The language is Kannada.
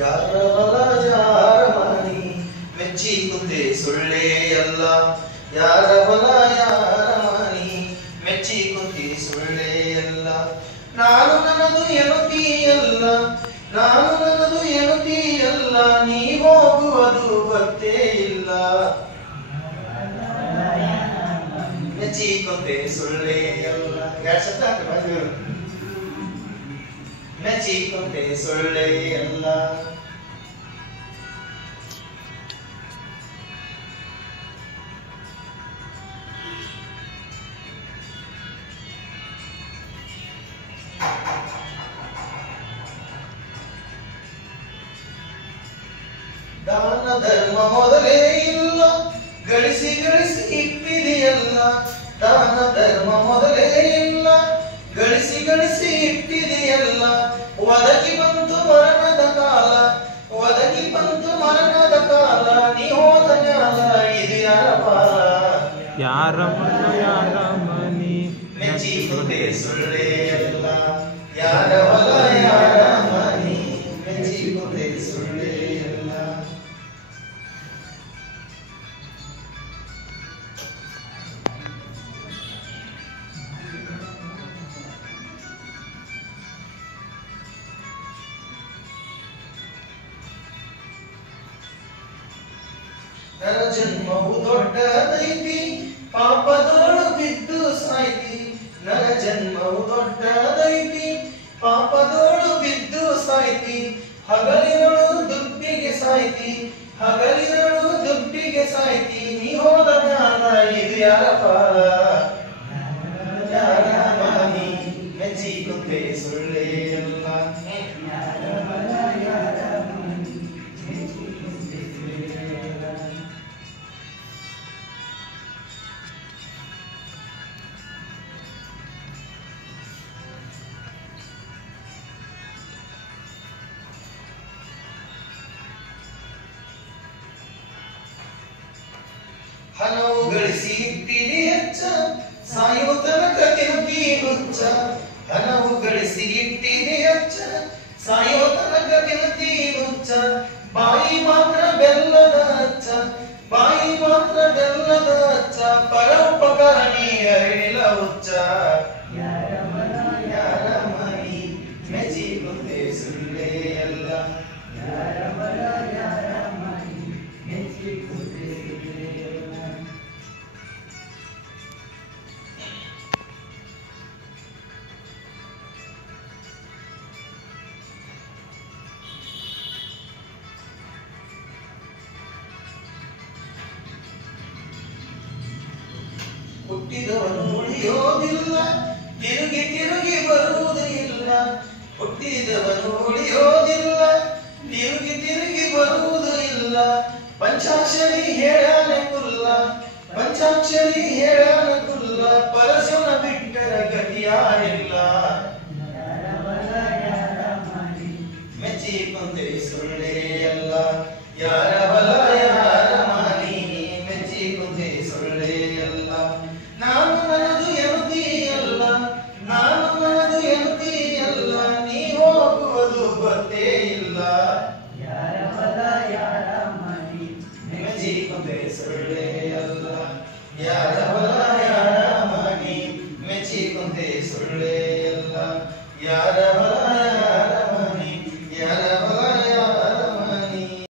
ಯಾರ ಬಲ ಯಾರ ಮನಿ ಮೆಚ್ಚಿ ಕುಂತೆ ಸುಳ್ಳೇ ಅಲ್ಲ. ಯಾರ ಬಲ ಯಾರ ಮನಿ ಮೆಚ್ಚಿ ಕುಂತೆ ಸುಳ್ಳೇ ಅಲ್ಲ. ನಾನು ನನ್ನದು ಎನ್ನುತ್ತೀಯಲ್ಲ, ನಾನು ನನ್ನದು ಎನ್ನುತ್ತೀಯಲ್ಲ, ನೀ ಹೋಗುವುದು ಗೊತ್ತೇ ಇಲ್ಲ. ಮೆಚ್ಚಿ ಕುಂತೆ ಸುಳ್ಳೇ ಅಲ್ಲ. ಮೆಚ್ಚಿ ಕುಂತೆ ಸುಳ್ಳೇ ಅಲ್ಲ. ದಾನ ಧರ್ಮ ಮೊದಲೇ ಇಲ್ಲ, ಗಳಿಸಿ ಗಳಿಸಿ ಇಟ್ಟಿದೆಯಲ್ಲ. ದಾನ ಧರ್ಮ ಮೊದಲೇ ಇಲ್ಲ, ಗಳಿಸಿ ಗಳಿಸಿ ಇಟ್ಟಿದೆಯಲ್ಲ. ಒದಗಿ ಬಂತು ಮರಣದ ಕಾಲ, ಒದಗಿ ಬಂತು ಮರಣದ ಕಾಲ, ನೀ ಹೋದ ಜ್ಞಾನ ಇದು ಯಾರ ಪಾಲ. ಯಾರ ಮನ ಯಾರ ಮನಿ ಮೆಚ್ಚಿ ಕುಂತೆ ಸುಳ್ಳೇ ಅಲ್ಲ. ಯಾರ ಹೊಲ ಯಾರ ಮನಿ ಮೆಚ್ಚಿ ಕುಂತೆ ಸುಳ್ಳೇ ಅಲ್ಲ. ನನ್ನ ಜನ್ಮವು ದೊಡ್ಡದೈತಿ, ಪಾಪದೋಳು ಬಿದ್ದು ಸಾಯ್ತಿ. ನನ್ನ ಜನ್ಮವು ದೊಡ್ಡದೈತಿ, ಪಾಪದೋಳು ಬಿದ್ದು ಸಾಯ್ತಿ. ಹಗಲಿನಳು ದುಡ್ಡಿಗೆ ಸಾಯ್ತಿ, ಹಗಲಿನಳು ದುಡ್ಡಿಗೆ ಸಾಯ್ತಿ. ನೀ ಹೋದ ಜ್ಞಾನ ಇದು ಯಾರ ಪಾಲ. ಯಾರ ಮನಿ ಮೆಚ್ಚಿ ಕುಂತೆ ಸುಳ್ಳೇ ಅಲ್ಲ. ಹಣವು ಗಳಿಸಿ ಇಟ್ಟಿದೆ ಹೆಚ್ಚ, ಸಾಯುವ ತನಕ ತಿರುಗಿ ಹುಚ್ಚ. ಹಣವು ಗಳಿಸಿ ಇಟ್ಟಿದೆ ಹೆಚ್ಚ, ಸಾಯುವ ತನಕ ತಿರುಗಿ ಹುಚ್ಚ. ಬಾಯಿ ಮಾತ್ರ ಬೆಲ್ಲದ ಹಚ್ಚ, ಬಾಯಿ ಮಾತ್ರ ಬೆಲ್ಲದ ಹಚ್ಚ. ಪರೋಪಕಾರ ನೀ ಅರಿವಿಲ್ಲ ಹುಚ್ಚ. ಯಾರ ಮನ ಯಾರ ಮನಿ ಮೆಚ್ಚಿ ಕುಂತೆ ಸುಳ್ಳೇ ಅಲ್ಲ. ಯಾರ ಮನ ಯಾರ ಮನಿ ಮೆಚ್ಚಿ ಕುಂತೆ ಸುಳ್ಳೇ ಅಲ್ಲ. ಹುಟ್ಟಿದವನು ಉಳಿಯೋದಿಲ್ಲ, ತಿರುಗಿ ತಿರುಗಿ ಬರುವುದು ಇಲ್ಲ. ಹುಟ್ಟಿದವನು ಉಳಿಯೋದಿಲ್ಲ, ತಿರುಗಿ ತಿರುಗಿ ಬರುವುದು ಇಲ್ಲ. ಪಂಚಾಕ್ಷರಿ ಹೇಳಾನ ಕುಲ್ಲ, ಪಂಚಾಕ್ಷರಿ ಹೇಳಾನ ಕುಲ್ಲ. ಪರಶುನ ಬಿಟ್ಟರ ಗತಿಯಾರಿಲ್ಲ. ಮೆಚ್ಚಿ ಕುಂತೆ ಸುಳ್ಳೇ ಅಲ್ಲ. ಯಾರ ಬಲ ಯಾರ ಮನಿ ಮೆಚ್ಚಿ ಕುಂತೆ ಸುಳ್ಳೇ ಅಲ್ಲ. ನಾನು ನನ್ನದು ಎನ್ನುತ್ತೀಯಲ್ಲ, ನಾನು ನನ್ನದು ಎನ್ನುತ್ತೀಯಲ್ಲ, ನೀ ಹೋಗುವುದು ಗೊತ್ತೇ ಇಲ್ಲ. ಯಾರ ಬಲ ಯಾರ ಮನಿ ಮೆಚ್ಚಿ ಕುಂತೆ ಸುಳ್ಳೇ ಅಲ್ಲ. ಯಾರ ಬಲ ಯಾರ ಮನಿ ಮೆಚ್ಚಿ ಕುಂತೆ ಸುಳ್ಳೇ ಅಲ್ಲ. ಯಾರ